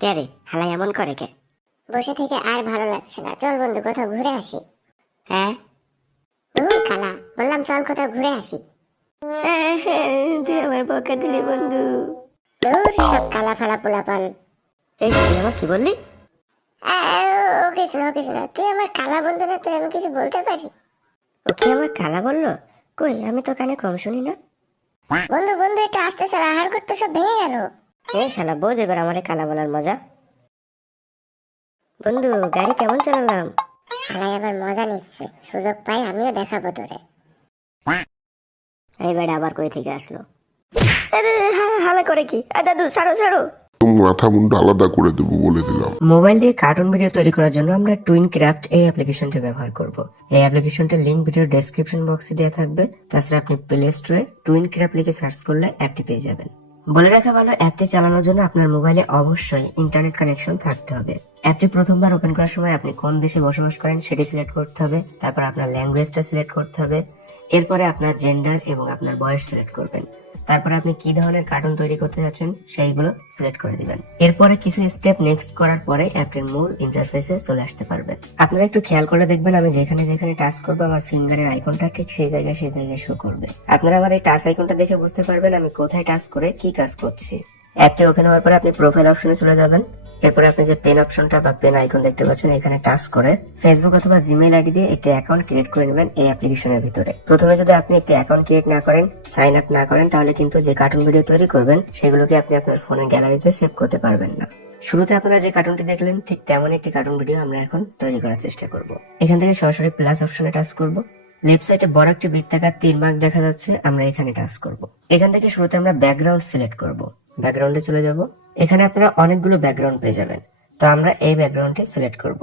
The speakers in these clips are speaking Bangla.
কে রে হালাই এমন করে কে? বসে থেকে আর ভালো লাগছে না, চল বন্ধু কোথাও ঘুরে আসি। হ্যাঁ খালা, বললাম চল কোথাও ঘুরে আসি। তুই আমার বকা দিলি বন্ধু। দূর সব কালা ফালা পোলাপান। এই তুই আমার কি বললি? ও কিছু না, ও কিছু না, তুই আমার কালা বন্ধু না, তুই আমি কিছু বলতে পারি? ও কি আমার কালা বললো? কই আমি তো কানে কম শুনি না। বন্ধু বন্ধু একটু আস্তে চল, আহার করতে সব ভেঙে গেল। এই শালা বোঝ এবার আমার কালা বলার মজা। বন্ধু গাড়ি কেমন চালালাম? হালাই আবার মজা নিচ্ছে, সুযোগ পাই আমিও দেখাবো তোরে। এই বেড়া আবার কই থেকে আসলো? হালা করে কি? দাদু ছাড়ো ছাড়ো। মাথা মুন্ডা আলাদা করে দেবো বলে দিলাম। মোবাইল দিয়ে কার্টুন ভিডিও তৈরি করার জন্য আমরা টুইন ক্রাফট এই অ্যাপ্লিকেশনটি ব্যবহার করব। এই অ্যাপ্লিকেশনটির লিংক ভিডিও ডেসক্রিপশন বক্সে দেওয়া থাকবে। তাছাড়া আপনি প্লে স্টোরে টুইন ক্রাফট লিখে সার্চ করলে অ্যাপটি পেয়ে যাবেন। বলে রাখা ভালো, অ্যাপটি চালানোর জন্য আপনার মোবাইলে অবশ্যই ইন্টারনেট কানেকশন থাকতে হবে। অ্যাপটি প্রথমবার ওপেন করার সময় আপনি কোন দেশে বসবাস করেন সেটি সিলেক্ট করতে হবে। তারপর আপনার ল্যাঙ্গুয়েজটা সিলেক্ট করতে হবে। এরপরে আপনার জেন্ডার এবং আপনার বয়স সিলেক্ট করবেন। তারপরে আপনি কি ধরনের কার্টুন তৈরি করতে যাচ্ছেন সেইগুলো সিলেক্ট করে দিবেন। এরপরে কিছু স্টেপ নেক্সট করার পরে অ্যাপটির মূল ইন্টারফেসে চলে আসতে পারবেন। আপনারা একটু খেয়াল করে দেখবেন, আমি যেখানে যেখানে টাচ করবো আমার ফিঙ্গারের আইকনটা ঠিক সেই জায়গায় শো করবে। আপনারা আমার এই টাচ আইকনটা দেখে বুঝতে পারবেন আমি কোথায় টাচ করে কি কাজ করছি। অ্যাপটি ওপেন হওয়ার পরে আপনি প্রোফাইল অপশনে চলে যাবেন। এরপরে আপনি যে পেন অপশনটা বা পেন আইকন দেখতে পাচ্ছেন এখানে টাচ করে ফেসবুক অথবা জিমেইল আইডি দিয়ে একটি অ্যাকাউন্ট ক্রিয়েট করে নেবেন এই অ্যাপ্লিকেশনের ভিতরে। প্রথমে যদি আপনি একটি অ্যাকাউন্ট ক্রিয়েট না করেন, সাইন আপ না করেন, তাহলে কিন্তু যে কার্টুন ভিডিও তৈরি করবেন সেগুলোকে আপনি আপনার ফোনের গ্যালারিতে সেভ করতে পারবেন না। শুরুতে আপনারা যে কার্টুনটি দেখলেন ঠিক তেমন একটি কার্টুন ভিডিও আমরা এখন তৈরি করার চেষ্টা করব। এখান থেকে সরাসরি প্লাস অপশনে টাচ করব। লেফট সাইডে বড় একটি বৃত্তাকার তীর মার্ক দেখা যাচ্ছে, আমরা এখানে টাচ করব। এখান থেকে শুরুতে আমরা ব্যাকগ্রাউন্ড সিলেক্ট করব। ব্যাকগ্রাউন্ডে চলে যাব। এখানে আপনারা অনেকগুলো ব্যাকগ্রাউন্ড পেয়ে যাবেন, তো আমরা এই ব্যাকগ্রাউন্ডটি সিলেক্ট করব।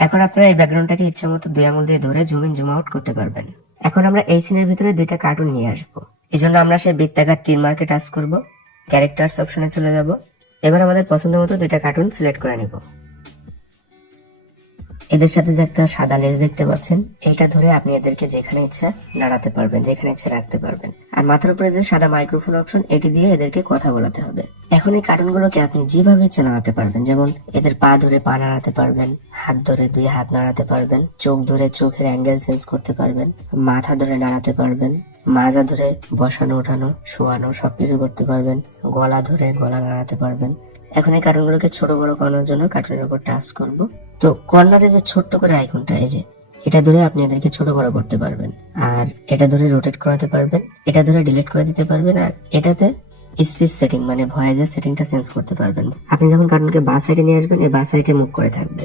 এখন আপনারা এই ব্যাকগ্রাউন্ডটাকে ইচ্ছা মতো 2 আঙুল দিয়ে ধরে জুম ইন জুম আউট করতে পারবেন। এখন আমরা এই সিনের ভিতরে 2টা কার্টুন নিয়ে আসবো। এই জন্য আমরা সেই বৃত্তাকার তীর মার্কে টাচ করব। ক্যারেক্টার্স অপশনে চলে যাব। এবার আমাদের পছন্দ মতো 2টা কার্টুন সিলেক্ট করে নেব। এদের সাথে যে একটা সাদা লেজ দেখতে পাচ্ছেন, এইটা ধরে আপনি এদেরকে যেখানে ইচ্ছা নাড়াতে পারবেন, যেখানে ইচ্ছা রাখতে পারবেন। আর মাথার উপরে যে সাদা মাইক্রোফোন অপশন, এটি দিয়ে এদেরকে কথা বলাতে হবে। এখন এই কার্টুনগুলোকে আপনি যেভাবে ইচ্ছা নাড়াতে পারবেন, যেমন এদের পা ধরে পা নাড়াতে পারবেন, হাত ধরে 2 হাত নাড়াতে পারবেন, চোখ ধরে চোখের অ্যাঙ্গেল চেঞ্জ করতে পারবেন, মাথা ধরে নাড়াতে পারবেন, মাজা ধরে বসানো ওঠানো শোয়ানো সবকিছু করতে পারবেন, গলা ধরে গলা নাড়াতে পারবেন। এখন এই কার্টুনগুলোকে ছোট বড় করানোর জন্য কার্টুনের উপর টাচ করব। তো কর্নারে যে ছোট্ট করে আইকনটা, এই যে এটা ধরে আপনি এদেরকে ছোট বড় করতে পারবেন, আর এটা ধরে রোটেট করাতে পারবেন, এটা ধরে ডিলিট করে দিতে পারবেন, আর এটাতে স্পিচ সেটিং মানে ভয়েসের সেটিংটা চেঞ্জ করতে পারবেন। আপনি যখন কার্টুনকে বাঁ সাইডে নিয়ে আসবেন, এই বাঁ সাইডে মুভ করে থাকবে,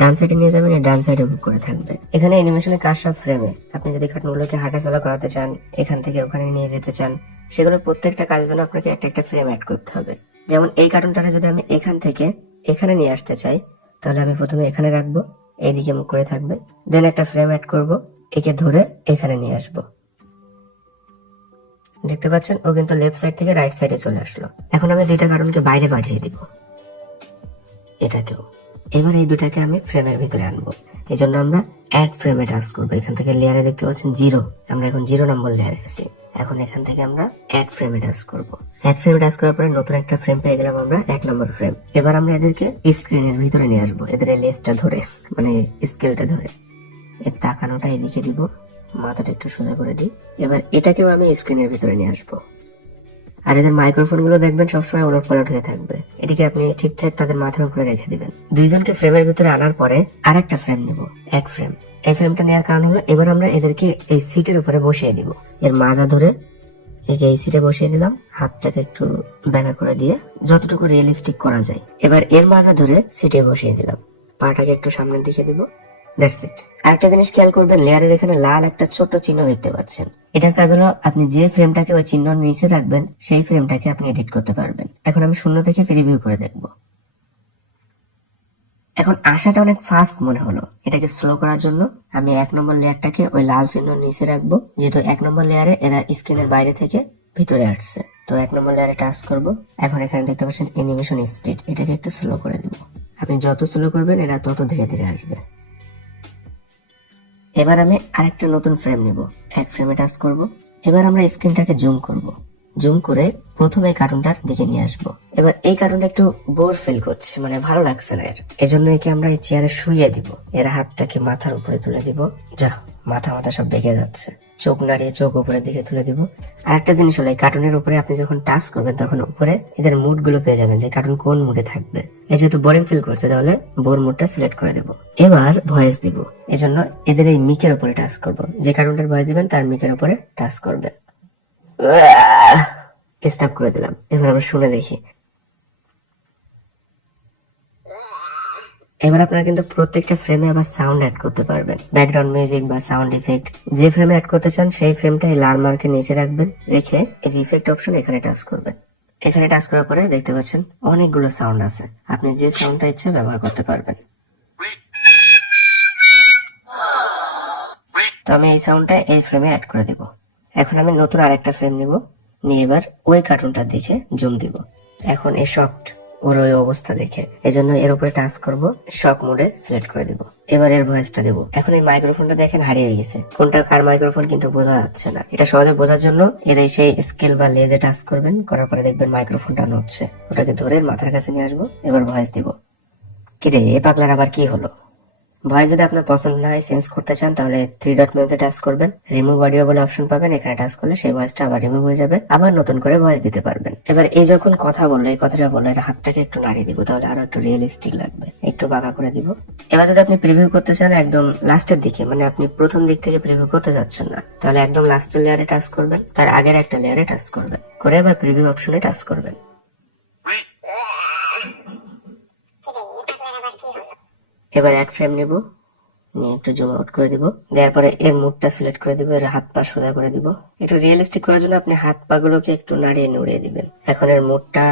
ডান সাইডে নিয়ে যাবেন, এই ডান সাইডে মুভ করে থাকবে। এখানে অ্যানিমেশনের কাজ সব ফ্রেমে। আপনি যদি কার্টুনগুলোকে হাঁটা চলা করাতে চান, এখান থেকে ওখানে নিয়ে যেতে চান, সেগুলো প্রত্যেকটা কাজের জন্য আপনাকে একটা একটা ফ্রেম অ্যাড করতে হবে। যেমন এই কার্টুনটাকে যদি আমি এখান থেকে এখানে নিয়ে আসতে চাই, তাহলে আমি প্রথমে এখানে রাখবো, এইদিকে মুখ করে থাকবে, দেন একটা ফ্রেম অ্যাড করব, একে ধরে এখানে নিয়ে আসবো। দেখতে পাচ্ছেন ও কিন্তু লেফট সাইড থেকে রাইট সাইডে চলে আসলো। এখন আমি 2টা কার্টুনকে বাইরে পাঠিয়ে দিব, এটাকেও। এবার এই 2টাকে আমি ফ্রেমের ভিতরে আনবো। এই জন্য আমরা অ্যাড ফ্রেমে টাচ করবো। এখান থেকে লেয়ারে দেখতে পাচ্ছেন 0, আমরা এখন 0 নম্বর লেয়ারে আছি। এখন এখান থেকে আমরা অ্যাড ফ্রেমে টাচ করবো। অ্যাড ফ্রেমে টাচ করার পরে নতুন একটা ফ্রেম পেয়ে গেলাম আমরা, 1 নম্বর ফ্রেম। এবার আমরা এদেরকে স্ক্রিনের ভিতরে নিয়ে আসবো, এদের লেজটা ধরে মানে স্কেলটা ধরে এর তাকানোটা এদিকে দিব, মাথাটা একটু সোজা করে দিই। এবার এটাকেও আমি স্ক্রিনের ভিতরে নিয়ে আসবো। আর এদের মাইক্রোফোন গুলো দেখবেন সবসময় ওলট পালট হয়ে থাকবে, এটিকে আপনি ঠিকঠাক তাদের মাথার উপরে রেখে দিবেন। 2জনকে ফ্রেমের ভিতরে আনার পরে আরেকটা ফ্রেম নেব, অ্যাড ফ্রেম। এই ফ্রেমটা নেওয়ার কারণ হলো এবার আমরা এদেরকে এই সিটের উপরে বসিয়ে দিব। এর মাজা ধরে একে এই সিটে বসিয়ে দিলাম, হাতটাকে একটু ব্যাকা করে দিয়ে যতটুকু রিয়েলিস্টিক করা যায়। এবার এর মাজা ধরে সিটে বসিয়ে দিলাম, পাটাকে একটু সামনের দিকে দিব। That's it. আরেকটা জিনিস খেয়াল করবেন, লেয়ারের এখানে লাল একটা ছোট্ট চিহ্ন দেখতে পাচ্ছেন। এটার কাজ হলো আপনি যে ফ্রেমটাকে ওই চিহ্ন নিচে রাখবেন সেই ফ্রেমটাকে আপনি এডিট করতে পারবেন। এখন আমি 0 থেকে প্রিভিউ করে দেখব। এখন আসাটা অনেক ফাস্ট মনে হলো, এটাকে স্লো করার জন্য আমি 1 নম্বর লেয়ারটাকে ওই লাল চিহ্ন নিচে রাখবো, যেহেতু 1 নম্বর লেয়ারে এরা স্ক্রিনের বাইরে থেকে ভিতরে আসছে। তো 1 নম্বর লেয়ারে টাচ করব। এখন এখানে দেখতে পাচ্ছেন অ্যানিমেশন স্পিড, এটাকে একটু স্লো করে দিব। আপনি যত স্লো করবেন এরা তত ধীরে ধীরে আসবে। এবার আমি আরেকটা নতুন ফ্রেম নিব, অ্যাড ফ্রেমে টাচ করব। এবার আমরা স্ক্রিনটাকে জুম করব। জুম করে প্রথমে এই কার্টুনটার দিকে নিয়ে আসবো। এবার এই কার্টুনটা একটু বোর ফিল করছে, মানে ভালো লাগছে না এর, এজন্য একে আমরা এই চেয়ারে শুইয়ে দিব। এর হাতটাকে মাথার উপরে তুলে দিব। যা, মাথা মাথা সব বেঁকে যাচ্ছে। চোখ নাড়িয়ে চোখ উপরের দিকে তুলে দিব। আর একটা জিনিস হলো, এই কার্টুনের উপরে আপনি যখন টাচ করবেন তখন উপরে এদের মুড গুলো পেয়ে যাবেন, যে কার্টুন কোন মুডে থাকবে। এই যেহেতু বোরিং ফিল করছে, তাহলে বোর মুডটা সিলেক্ট করে দেব। এবার ভয়েস দিব, এজন্য এদের এই মিকের উপরে টাচ করব। যে কার্টুনটার ভয়েস দিবেন তার মিকের উপরে টাচ করবে। স্টপ করে দিলাম। এবার আমরা শুনে দেখি। এবার আপনারা কিন্তু প্রত্যেকটা ফ্রেমে আবার সাউন্ড অ্যাড করতে পারবেন, ব্যাকগ্রাউন্ড মিউজিক বা সাউন্ড ইফেক্ট। যে ফ্রেমে অ্যাড করতে চান সেই ফ্রেমটা এই লাল মার্কের নিচে রাখবেন, রেখে এই যে ইফেক্ট অপশন এখানে টাচ করবেন। এখানে টাচ করার পরে দেখতে পাচ্ছেন অনেকগুলো সাউন্ড আছে, আপনি যে সাউন্ডটা ইচ্ছে ব্যবহার করতে পারবেন। তো আমি এই সাউন্ডটা এই ফ্রেমে অ্যাড করে দিব। এখন আমি নতুন আরেকটা ফ্রেম নিব, নিয়ে এবার ওই কার্টুনটার দিকে জুম দিব। এখন এই শকড ওর ওই অবস্থা দেখে, এজন্য এর উপরে টাচ করব, শক মোডে সিলেক্ট করে দিব। এবার এর ভয়েসটা দেব। এখন এই মাইক্রোফোনটা দেখেন হারিয়ে গেছে, কোনটা কার মাইক্রোফোন কিন্তু বোঝা যাচ্ছে না। এটা সহজে বোঝার জন্য এর এই সেই স্কেল বা লেজে টাচ করবেন, করার পরে দেখবেন মাইক্রোফোনটা নড়ছে। ওটাকে ধরে মাথার কাছে নিয়ে আসবো, এবার ভয়েস দিব। কিরে, এ পাগলার আবার কি হলো? ভয়েস যদি আপনার পছন্দ না হয়, চেঞ্জ করতে চান, তাহলে 3 ডট মেনুতে টাচ করবেন, রিমুভ অডিও বলে অপশন পাবেন। এখানে টাচ করলে সেই ভয়েসটা আবার রিমুভ হয়ে যাবে, আবার নতুন করে ভয়েস দিতে পারবেন। এবার এই যখন কথা বললো, এই কথাটা বললো, এর হাতটাকে একটু নাড়িয়ে দিব, তাহলে আরো একটু রিয়েলিস্টিক লাগবে। একটু বাঁকা করে দিব। এবার যদি আপনি প্রিভিউ করতে চান একদম লাস্টের দিকে, মানে আপনি প্রথম দিক থেকে প্রিভিউ করতে যাচ্ছেন না, তাহলে একদম লাস্টের লেয়ারে টাচ করবেন, তার আগের একটা লেয়ারে টাচ করবেন, করে এবার প্রিভিউ অপশনে টাচ করবেন। এবার অ্যাড ফ্রেম নিব, নিয়ে একটু জুম আউট করে দিব, দেওয়ার পরে এর মুডটা সিলেক্ট করে দিব, এর হাত পা সোজা করে দিব। একটু রিয়েলিস্টিক করার জন্য আপনি হাত পা গুলোকে একটু নাড়িয়ে নুড়িয়ে দিবেন। এখন এর মুডটা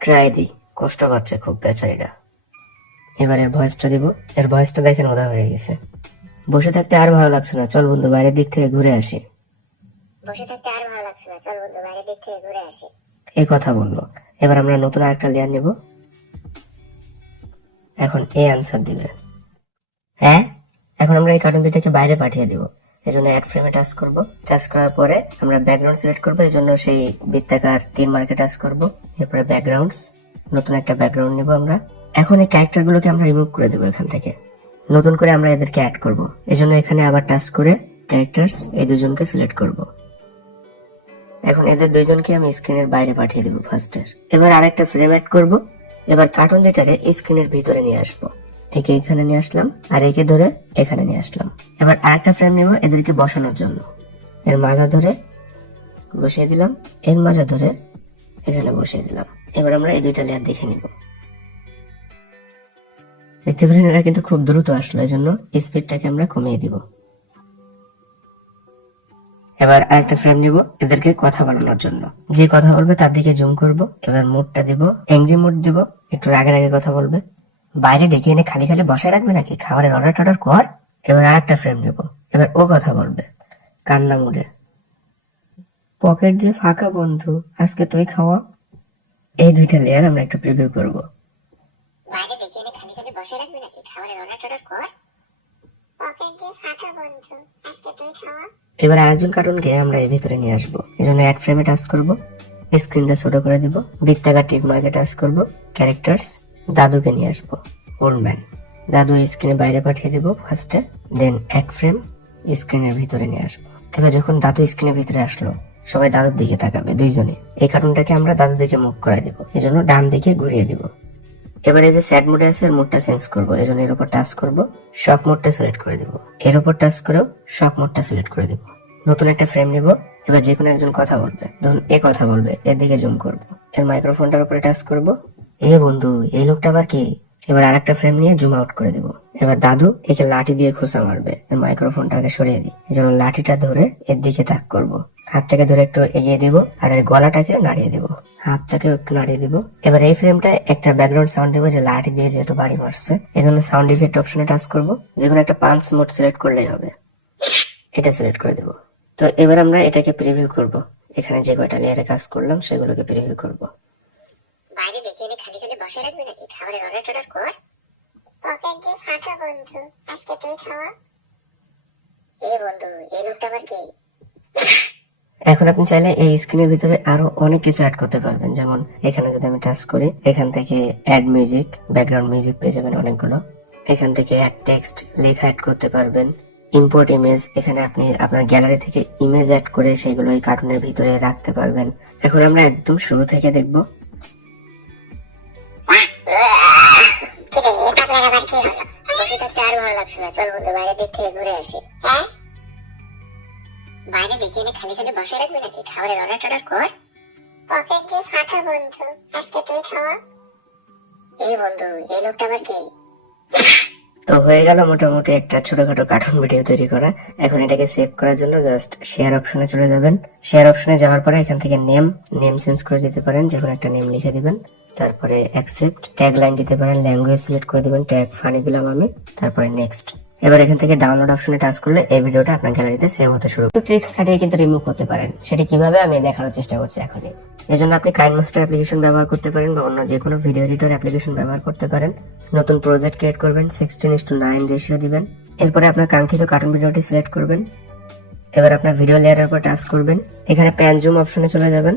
ট্রাই দিই, কষ্ট পাচ্ছে খুব বেচারিটা। এবার এর ভয়েসটা দিব। এর ভয়েসটা দেখেন ওদা হয়ে গেছে। বসে থাকতে আর ভালো লাগছে না, চল বন্ধু বাইরের দিক থেকে ঘুরে আসি। এই কথা বললো। এবার আমরা নতুন আরেকটা লেয়ার নিব। এখন এ আনসার দিবে, হ্যাঁ। এখন আমরা এই কার্টুন দুইটাকে বাইরে পাঠিয়ে দিব, এজন্য অ্যাড ফ্রেমে টাচ করব। টাচ করার পরে আমরা ব্যাকগ্রাউন্ড সিলেক্ট করব, এজন্য সেই বৃত্তাকার 3 মার্কে টাচ করব। এরপরে ব্যাকগ্রাউন্ডস, নতুন একটা ব্যাকগ্রাউন্ড নিব আমরা। এখন এই ক্যারেক্টার গুলোকে আমরা রিমুভ করে দেবো এখান থেকে, নতুন করে আমরা এদেরকে অ্যাড করব। এজন্য এখানে আবার টাচ করে ক্যারেক্টার্স, এই দুজনকে সিলেক্ট করব। এখন এদের দুইজনকে আমি স্ক্রিনের বাইরে পাঠিয়ে দেবো ফার্স্টের। এবার আরেকটা ফ্রেম অ্যাড করব। এবার কার্টুন দুইটাকে স্ক্রিনের ভিতরে নিয়ে আসবো। একে এখানে নিয়ে আসলাম, আর একে ধরে এখানে নিয়ে আসলাম। এবার আরেকটা ফ্রেম নিব এদেরকে বসানোর জন্য। এর মাজা ধরে বসিয়ে দিলাম, এর মাজা ধরে এখানে বসিয়ে দিলাম। এবার আমরা এই দুইটা লেয়ার দেখে নিব। দেখতে পারেন এরা কিন্তু খুব দ্রুত আসলো, এই জন্য স্পিডটাকে আমরা কমিয়ে দিব। এবার আরেকটা ফ্রেম নিব এদেরকে কথা বলানোর জন্য। যে কথা বলবে তার দিকে জুম করব। এবার মুডটা দিব অ্যাংরি মুড দিব, একটু রাগে রাগে কথা বলবে। বাইরে ডেকে এনে খালি খালি বসায় রাখবে নাকি, খাবারের অর্ডার টর্ডার কর। এবার আরেকটা ফ্রেম নেব, এবার ও কথা বলবে কান্না মুডে। পকেট যে ফাঁকা বন্ধু, আজকে তুই খাওয়া। এই দুইটা লেয়ার আমরা একটু প্রিভিউ করব। বাইরে ডেকে এনে খালি খালি বসায় রাখবে নাকি, খাবারের অর্ডার টর্ডার কর। পকেট যে ফাঁকা বন্ধু, আজকে তুই খাওয়া। এবার আরেকজন কার্টুনকে আমরা এর ভিতরে নিয়ে আসবো, এজন্য অ্যাড ফ্রেমে টাচ করব, স্ক্রিনটা ছোট করে দিব, বৃত্তাকার টিক মার্কে টাচ করব, ক্যারেক্টার্স, দাদুকে নিয়ে আসবো, ওল্ড ম্যান। দাদু স্ক্রিনের বাইরে পাঠিয়ে দিব ফার্স্টে, দেন অ্যাড ফ্রেম স্ক্রিনের ভিতরে নিয়ে আসবো। এবার যখন দাদু স্ক্রিনের ভিতরে আসলো, সবাই দাদুর দিকে তাকাবে দুইজনে। এই কার্টুনটাকে আমরা দাদুর দিকে মুভ করে দিব, এজন্য ডান দিকে ঘুরিয়ে দিব। এবার এই যে স্যাড মোডে আছে, এর মোডটা চেঞ্জ করবো, এজন্য এর উপর টাচ করব, শক মোডটা সিলেক্ট করে দিব। এর উপর টাচ করেও শক মোডটা সিলেক্ট করে দিব। নতুন একটা ফ্রেম নিব। এবার যে কোনো একজন কথা বলবে, ধরুন এ কথা বলবে, এর দিকে জুম করব, এর মাইক্রোফোনটার উপরে টাচ করব। এ বন্ধু, এই লোকটা আবার কি? এবার আরেকটা ফ্রেম নিয়ে জুম আউট করে দিব। এবার দাদু একে লাঠি দিয়ে খোঁচা মারবে, এর মাইক্রোফোনটাকে সরিয়ে দিই, এই জন্য লাঠিটা ধরে এর দিকে তাক করব। হাতটাকে ধরে একটু এগিয়ে দিব, আর এর গলাটাকে নাড়িয়ে দিব, হাতটাকে একটু নাড়িয়ে দিব। এবার এই ফ্রেমটায় একটা ব্যাকগ্রাউন্ড সাউন্ড দিব, যে লাঠি দিয়ে যেহেতু বাড়ি মারছে, এই জন্য সাউন্ড ইফেক্ট অপশনে টাচ করব। যে কোনো একটা পাঞ্চ মোড সিলেক্ট করলেই হবে, এটা সিলেক্ট করে দেব। তো এবার আমরা এটাকে প্রিভিউ করব। এখানে যে কয়টা লেয়ারে কাজ করলাম সেগুলোকে প্রিভিউ করব। বাইরে ডেকে এনে খালি খালি বসায় রাখবে নাকি, খাবারের অর্ডার টর্ডার কর। পকেট যে ফাঁকা বন্ধু, আজকে তুই খাওয়া। এ বন্ধু, এই লোকটা আবার কি? এখন আপনি চাইলে এই স্ক্রিনের ভিতরে আরো অনেক কিছু অ্যাড করতে পারবেন, যেমন এখানে যদি আমি টাচ করি এখান থেকে অ্যাড মিউজিক, ব্যাকগ্রাউন্ড মিউজিক পেয়ে যাবেন অনেকগুলো। এখান থেকে অ্যাড টেক্সট, লেখা অ্যাড করতে পারবেন। ইম্পোর্ট ইমেজ, এখানে আপনি আপনার গ্যালারি থেকে ইমেজ অ্যাড করে সেগুলো এই কার্টুনের ভিতরে রাখতে পারবেন। এখন আমরা একদম শুরু থেকে দেখব। কিরে এই পাগলার আবার কি হলো? বসে থাকতে আর ভালো লাগছে না, চল বন্ধু বাইরের দিক থেকে ঘুরে আসি। হ্যাঁ, বাইরে ডেকে এনে খালি খালি বসে রাখবি নাকি? খাবারের অর্ডার টর্ডার কর। পকেট যে ফাঁকা বন্ধু, আজকে তুই খাওয়া। এই বন্ধু, এই লোকটা আবার কি? তো হয়ে গেল মোটামুটি একটা ছোটখাটো কার্টুন ভিডিও তৈরি করা। এখন এটাকে সেভ করার জন্য জাস্ট শেয়ার অপশনে চলে যাবেন। শেয়ার অপশনে যাওয়ার পরে এখান থেকে নেম চেঞ্জ করে দিতে পারেন, যে কোনো একটা নেম লিখে দিবেন। তারপরে অ্যাকসেপ্ট, ট্যাগ লাইন দিতে পারেন, ল্যাঙ্গুয়েজ সিলেক্ট করে দিবেন, ট্যাগ ফানি দিলাম আমি, তারপরে নেক্সট। এবার এখান থেকে ডাউনলোড অপশনে টাচ করলে এই ভিডিওটা আপনার গ্যালারিতে সেভ হতে শুরু করবে। ট্রিক্স খাটিয়ে কিন্তু রিমুভ করতে পারেন, সেটা কিভাবে আমি দেখানোর চেষ্টা করছি এখনই। এজন্য আপনি কাইনমাস্টার অ্যাপ্লিকেশন ব্যবহার করতে পারেন বা অন্য যে কোনো ভিডিও এডিটর অ্যাপ্লিকেশন ব্যবহার করতে পারেন। নতুন প্রজেক্ট ক্রিয়েট করবেন, 16:9 রেশিও দিবেন। এরপরে আপনার কাঙ্ক্ষিত কার্টুন ভিডিওটি সিলেক্ট করবেন। এবার আপনার ভিডিও লেয়ারের উপর টাচ করবেন, এখানে প্যান জুম অপশনে চলে যাবেন,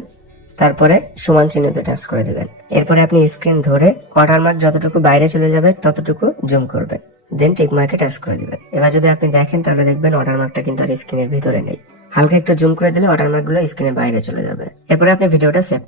তারপরে সমান চিহ্নতে টাচ করে দিবেন। এরপরে আপনি স্ক্রিন ধরে ওয়াটারমার্ক যতটুকু বাইরে চলে যাবে ততটুকু জুম করবেন, দেন টিক মার্কে টাচ করে দিবেন। এবার যদি আপনি দেখেন তাহলে দেখবেন ওয়াটারমার্কটা কিন্তু আর স্ক্রিনের ভিতরে নেই। হালকা একটু জুম করে দিলে ওয়াটারমার্ক গুলো স্ক্রিনের বাইরে চলে যাবে। এরপরে আপনি ভিডিওটা সেভ